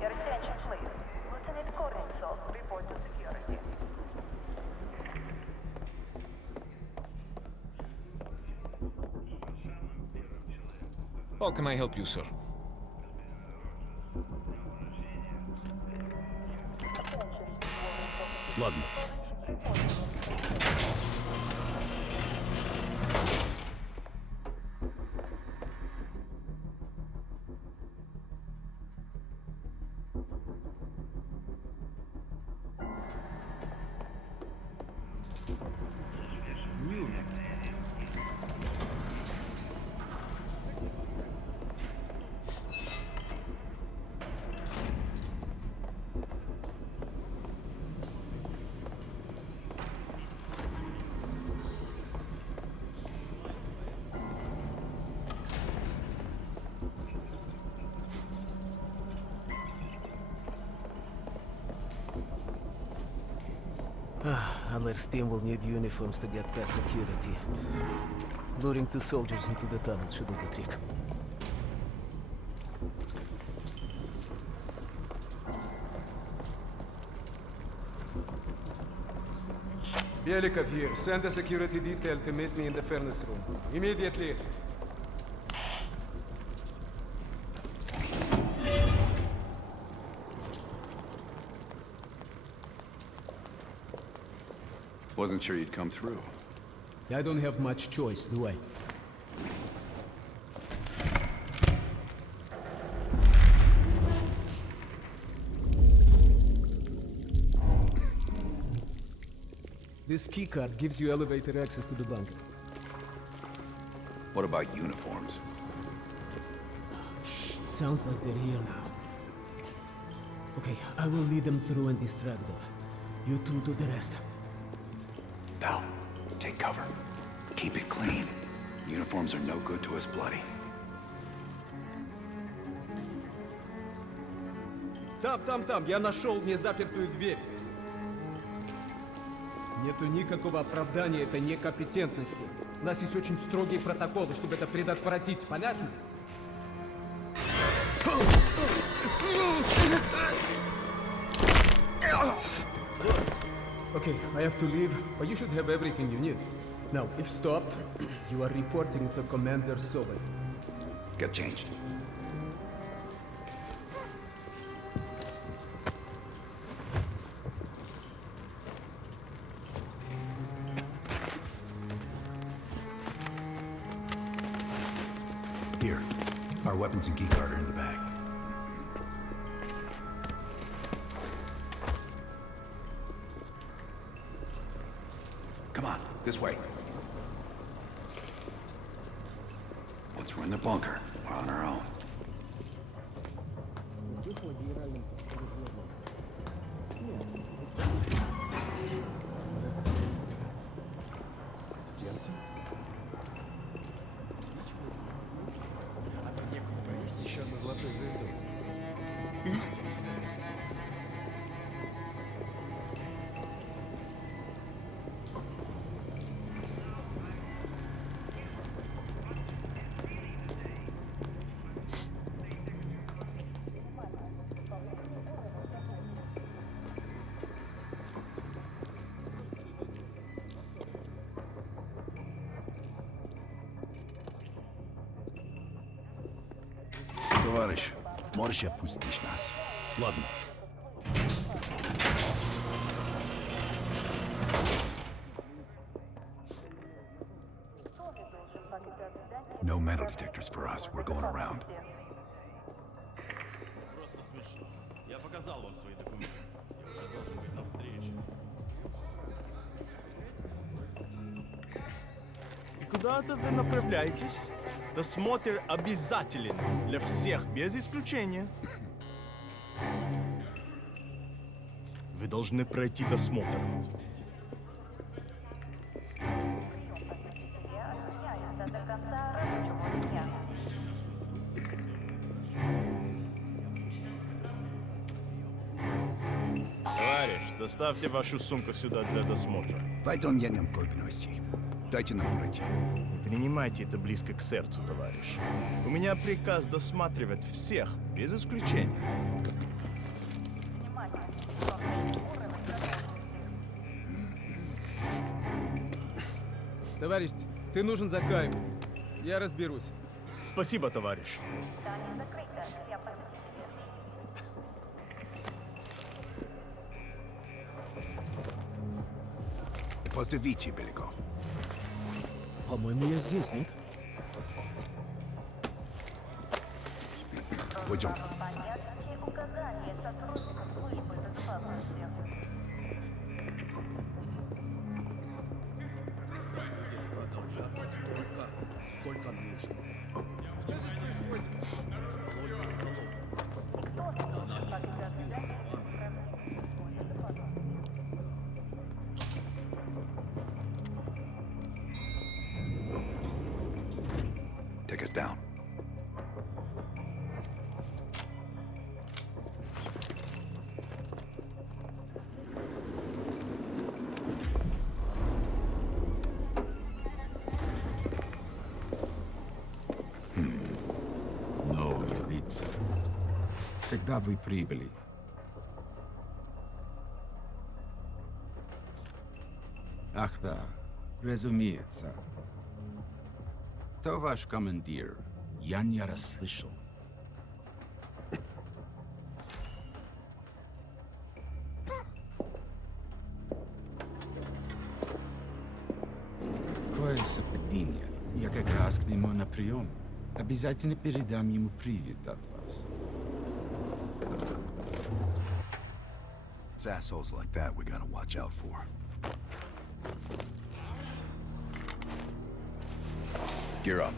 Your attention, please. Lieutenant Kornitsov, report to security. How can I help you, sir? Ладно. Unless team will need uniforms to get past security. Luring two soldiers into the tunnel should do the trick. Belikov here. Send a security detail to meet me in the furnace room. Immediately. Wasn't sure you'd come through. I don't have much choice, do I? This keycard gives you elevator access to the bunker. What about uniforms? Shh, sounds like they're here now. Okay, I will lead them through and distract them. You two do the rest. Now, take cover. Keep it clean. Uniforms are no good to us bloody. Там, я нашел незапертую дверь. Нету никакого оправдания этой некомпетентности. У нас есть очень строгие протоколы, чтобы это предотвратить. Понятно? Okay, I have to leave, but you should have everything you need. Now, if stopped, you are reporting to Commander Soviet. Get changed. Here, our weapons and keycard are in the bag. Come on, this way. Once we're in the bunker, we're on our own. Товарищ, можешь отпустить нас? Ладно. No metal detectors for us. We're going around. Просто смешно. Я показал вам свои документы. Я уже должен быть на встрече. И куда-то вы направляетесь? Досмотр обязателен для всех, без исключения. Вы должны пройти досмотр. Товарищ, доставьте вашу сумку сюда для досмотра. Пойдем едем глубиной. Дайте нам пройти. Не принимайте это близко к сердцу, товарищ. У меня приказ досматривать всех, без исключения. Товарищ, ты нужен за Каем. Я разберусь. Спасибо, товарищ. После Вичи, Беляков. По-моему, я здесь, нет? Пойдем. Продолжаться столько, сколько нужно. Что здесь происходит? Take us down. Новые лица. Когда вы прибыли? Ах да, разумеется. То ваш командир. Я не расслышал. Кое совпадение. Я как раз к нему на прием. Обязательно передам ему привет от вас. It's assholes like that we gotta watch out for. Gear up.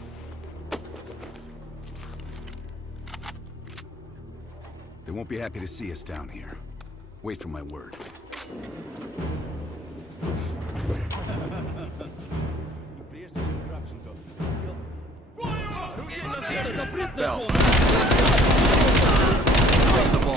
They won't be happy to see us down here. Wait for my word. Bell. Drop the ball.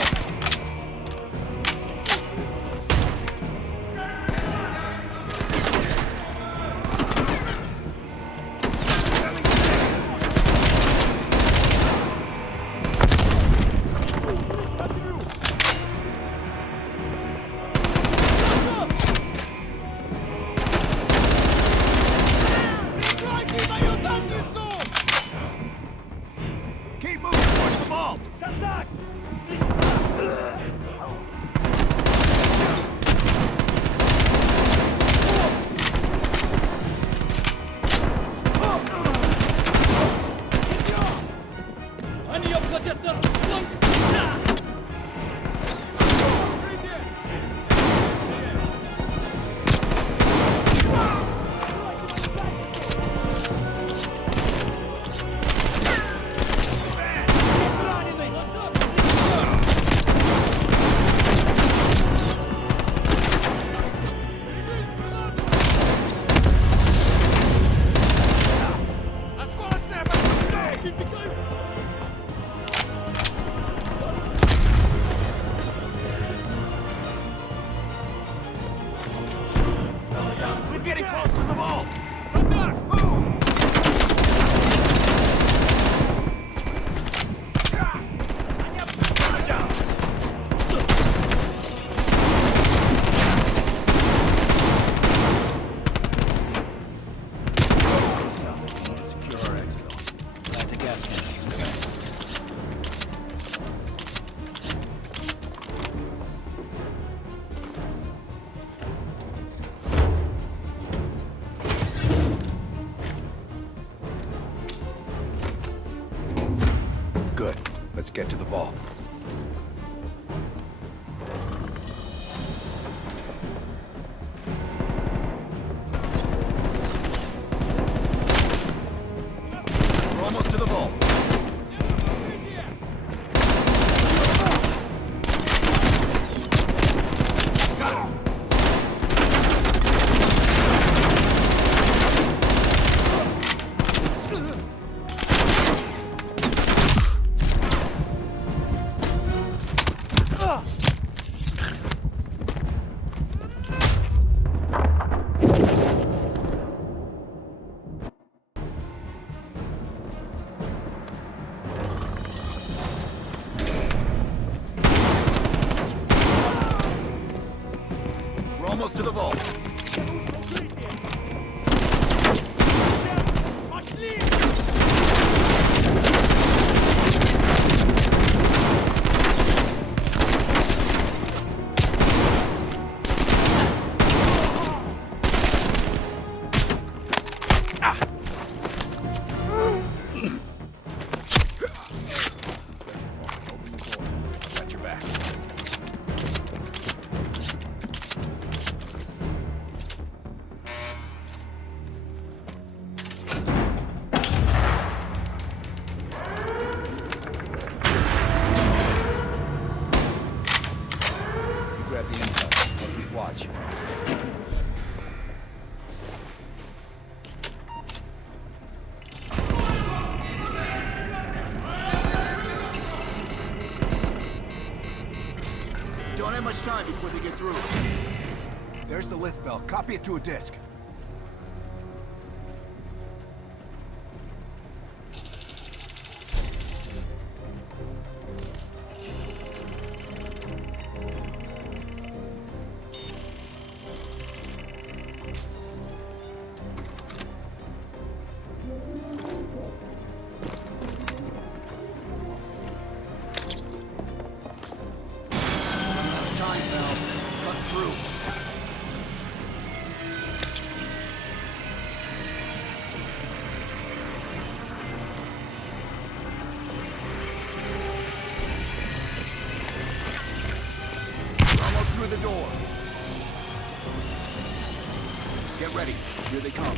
Keep moving towards the vault! Contact! Они обхватят нас с фланга! We're getting close to the vault! Secure our X bill. Plant a gas canister. Good. Let's get to the vault. We're almost to the vault. We're almost to the vault. Got your back. You grab the intel. Let me watch. Don't have much time before they get through. There's the list bell. Copy it to a disk. the door. Get ready. Here they come.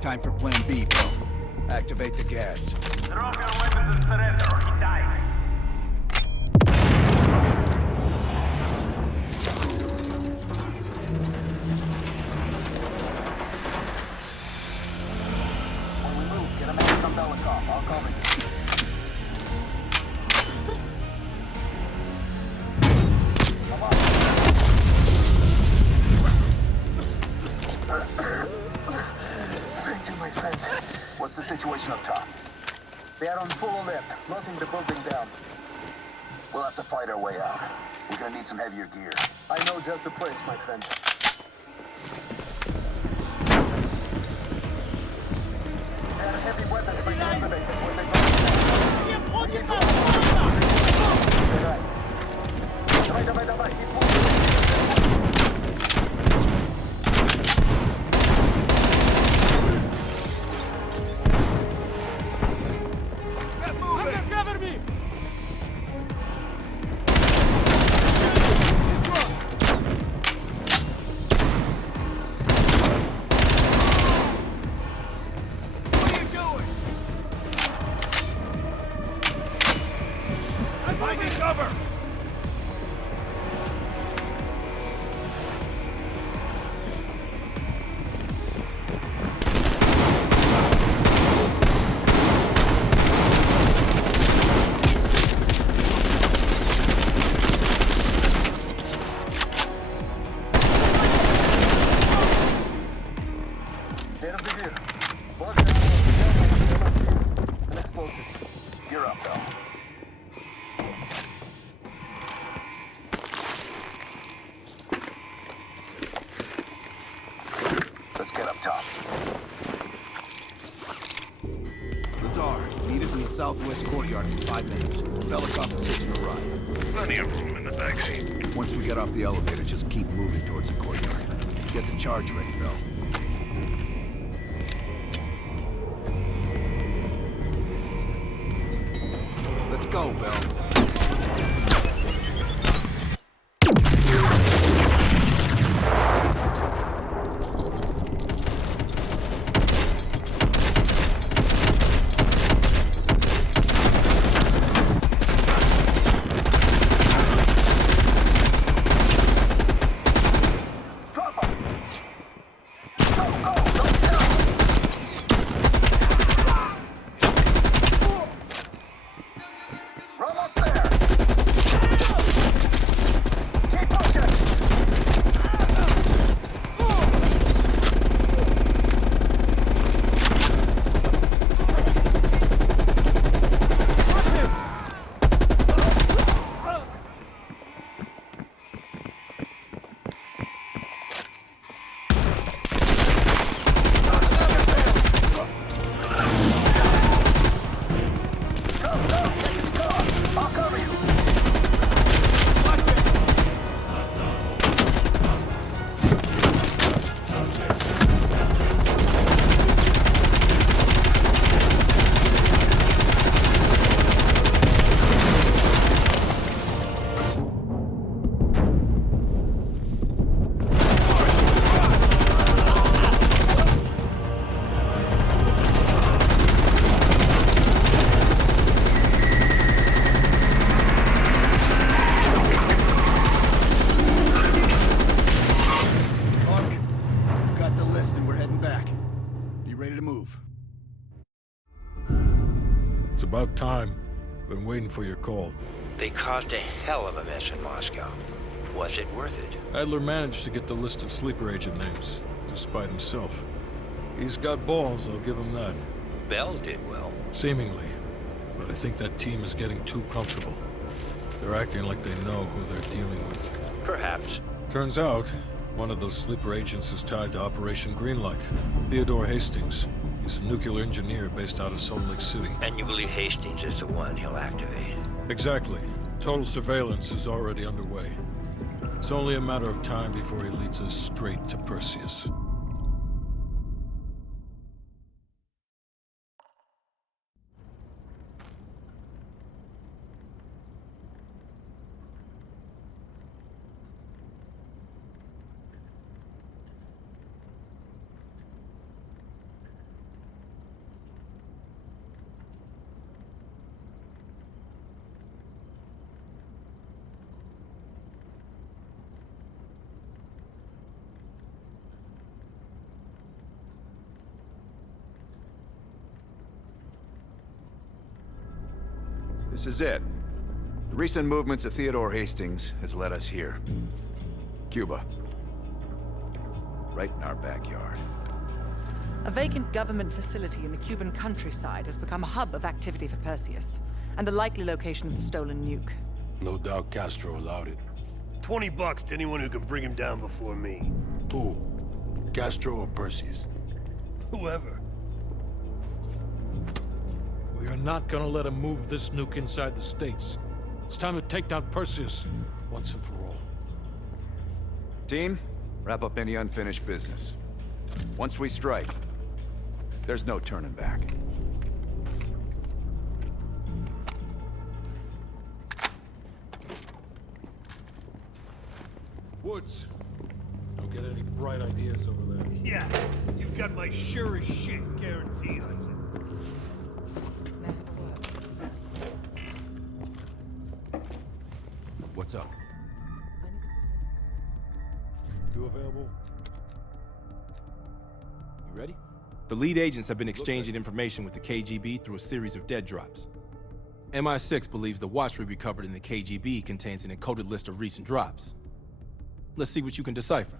Time for Plan B, bro. Activate the gas. Drop your weapons and surrender or he dies. When we move, get a man from Belikov. I'll cover you. Come on. Thank you, my friends. What's the situation up top? They are on full alert, knocking the building down. We'll have to fight our way out. We're gonna need some heavier gear. I know just the place, my friend. They had heavy weapons for activated when they Давай, давай, keep moving. Cover me! What are you doing? I'm finding cover! southwest courtyard in 5 minutes. Belikov is hitching a ride. Plenty of room in the backseat. Once we get off the elevator, just keep moving towards the courtyard. Get the charge ready, Bell. Let's go, Bell. About time. Been waiting for your call. They caused a hell of a mess in Moscow. Was it worth it? Adler managed to get the list of sleeper agent names, despite himself. He's got balls, I'll give him that. Bell did well. Seemingly. But I think that team is getting too comfortable. They're acting like they know who they're dealing with. Perhaps. Turns out, one of those sleeper agents is tied to Operation Greenlight. Theodore Hastings. He's a nuclear engineer based out of Salt Lake City. And you believe Hastings is the one he'll activate? Exactly. Total surveillance is already underway. It's only a matter of time before he leads us straight to Perseus. This is it. The recent movements of Theodore Hastings has led us here. Cuba. Right in our backyard. A vacant government facility in the Cuban countryside has become a hub of activity for Perseus, and the likely location of the stolen nuke. No doubt Castro allowed it. $20 to anyone who can bring him down before me. Who? Castro or Perseus? Whoever. We are not gonna let him move this nuke inside the States. It's time to take down Perseus, once and for all. Team, wrap up any unfinished business. Once we strike, there's no turning back. Woods, don't get any bright ideas over there. Yeah, you've got my sure as shit guarantee, Hudson. What's up? You available? You ready? The lead agents have been exchanging information with the KGB through a series of dead drops. MI6 believes the watch we recovered in the KGB contains an encoded list of recent drops. Let's see what you can decipher.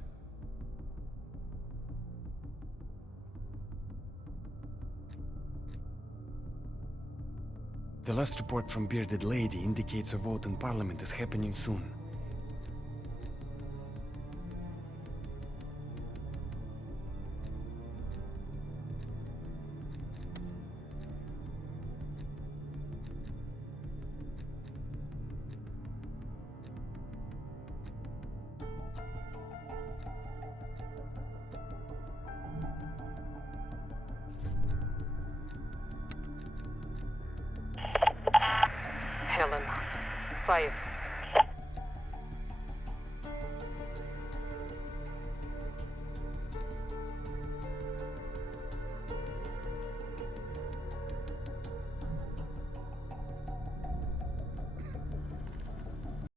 The last report from Bearded Lady indicates a vote in Parliament is happening soon. 5.